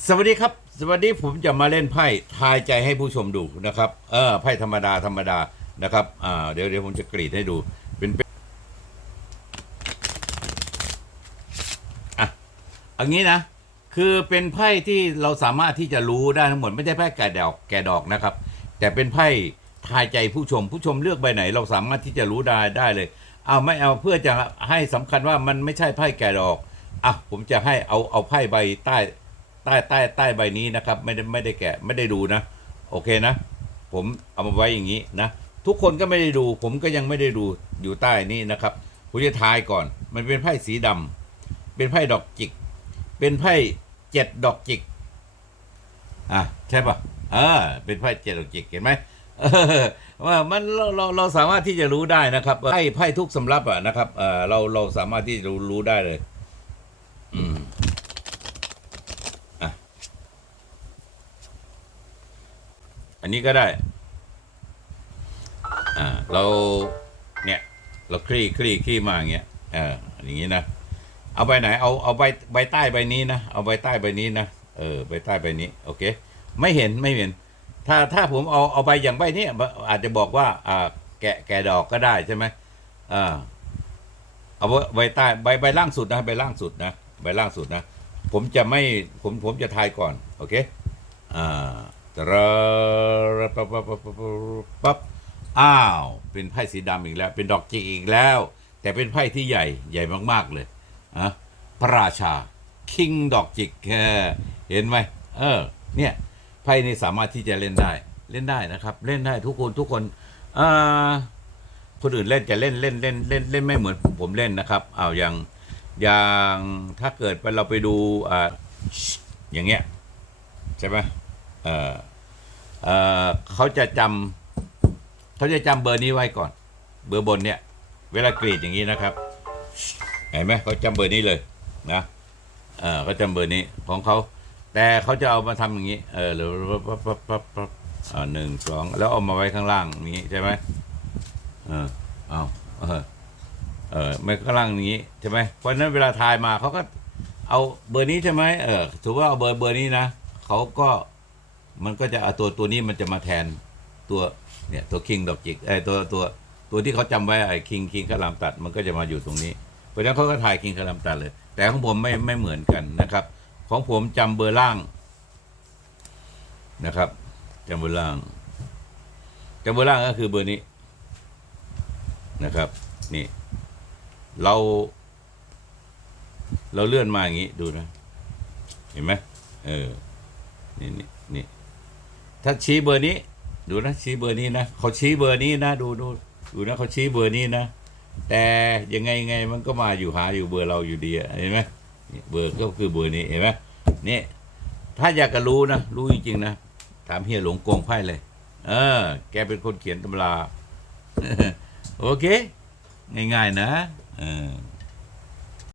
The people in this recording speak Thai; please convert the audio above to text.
สวัสดีครับสวัสดีผมจะมาเล่นไพ่ทายใจให้ผู้ชมดูนะครับเออไพ่ธรรมดาธรรมดานะครับอ่าเดี๋ยวเดี๋ยวผมจะกรีดให้ดูเป็นเป็นอะอันนี้นะ คือเป็นไพ่ที่เราสามารถที่จะรู้ได้ทั้งหมดไม่ใช่ไพ่แก่ดอกแก่ดอกนะครับ แต่เป็นไพ่ทายใจผู้ชม ผู้ชมเลือกใบไหน เราสามารถที่จะรู้ได้ได้เลยเอาไม่เอาเพื่อจะให้สำคัญว่ามันไม่ใช่ไพ่แก่ดอกอะผมจะให้เอาเอาไพ่ใบใต้ ใต้ใต้ใต้ใบนี้นะครับ ไม่ได้ไม่ได้แกะไม่ได้ดูนะ โอเคนะ ผมเอามาไว้อย่างนี้นะ ทุกคนก็ไม่ได้ดู ผมก็ยังไม่ได้ดูอยู่ใต้นี้นะครับผมจะทายก่อน มันเป็นไพ่สีดำเป็นไพ่ดอกจิก เป็นไพ่เจ็ดดอกจิกอะใช่ปะเออเป็นไพ่เจ็ดดอกจิกเห็นไหมว่ามันเราเราเราสามารถที่จะรู้ได้นะครับไพ่ไพ่ทุกสำรับอะนะครับเออเราเราสามารถที่จะรู้รู้ได้เลย อันนี้ก็ได้ อ่า เรา เนี่ย เราคลี่คลี่คลี่มาอย่างเงี้ยเอออย่างงี้นะ เอาใบไหน เอา เอาใบ ใบใต้ใบนี้นะ เอาใบใต้ใบนี้นะ เออ ใบใต้ใบนี้ โอเค ไม่เห็น ไม่เห็น ถ้า ถ้าผมเอา เอาใบอย่างใบนี้อาจจะบอกว่า อ่า แกะ แกะดอกก็ได้ใช่ไหมอ่า เอาใบใต้ ใบ ใบล่างสุดนะ ใบล่างสุดนะ ใบล่างสุดนะ ผมจะไม่ ผม ผมจะทายก่อน โอเค อ่า ตราปั๊บปั๊บปั๊บปั๊บอ้าว เป็นไพ่สีดำอีกแล้ว เป็นดอกจิกอีกแล้ว แต่เป็นไพ่ที่ใหญ่ใหญ่มากๆเลยอะพระราชาคิงดอกจิกเห็นไหมเออ เนี่ยไพ่นี่สามารถที่จะเล่นได้เล่นได้นะครับ เล่นได้ทุกคนทุกคนอ่าคนอื่นเล่นจะเล่นเล่นเล่นเล่นเล่นไม่เหมือนผมเล่นนะครับเอาอย่างอย่างถ้าเกิดไปเราไปดูอ่าอย่างเงี้ยใช่ไหม เออเออเขาจะจำเขาจะจำเบอร์นี้ไว้ก่อน เบอร์บนเนี่ย เวลากรีดอย่างนี้นะครับ เห็นไหมเขาจำเบอร์นี้เลยนะ เออเขาจำเบอร์นี้ของเขา แต่เขาจะเอามาทำอย่างนี้ เออหรือปั๊บปั๊บปั๊บปั๊บอ่าหนึ่งสองแล้วเอามาไว้ข้างล่างอย่างนี้ใช่ไหมเออเอาเออเออไม่ข้างล่างอย่างนี้ใช่ไหมเพราะฉะนั้นเวลาทายมาเขาก็เอาเบอร์นี้ใช่ไหมเออถือว่าเอาเบอร์เบอร์นี้นะเขาก็ มันก็จะเอาตัวตัวนี้มันจะมาแทนตัวเนี่ยตัวคิงดอกจิกไอ้ตัวตัวตัวที่เขาจำไว้ไอ้คิงคิงขลามตัดมันก็จะมาอยู่ตรงนี้เพราะฉะนั้นเขาก็ถ่ายคิงขลามตัดเลย แต่ของผมไม่ไม่เหมือนกันนะครับ ของผมจำเบอร์ล่างนะครับจำเบอร์ล่างจำเบอร์ล่างก็คือเบอร์นี้นะครับ นี่ เรา เราเลื่อนมาอย่างนี้ดูนะ เห็นไหมเออ นี่นี่นี่ ถ้าชี้เบอร์นี้ ดูนะชี้เบอร์นี้นะเขาชี้เบอร์นี้นะ ดูดูดูนะเขาชี้เบอร์นี้นะ แต่ยังไงไงมันก็มาอยู่หาอยู่เบอร์เราอยู่ดีเห็นไหมเบอร์ก็คือเบอร์นี้เห็นไหมนี่ถ้าอยากจะรู้นะ รู้จริงๆนะถามเฮียหลงโกงไพ่เลย เออ แกเป็นคนเขียนตำรา โอเค ง่ายๆนะ เออ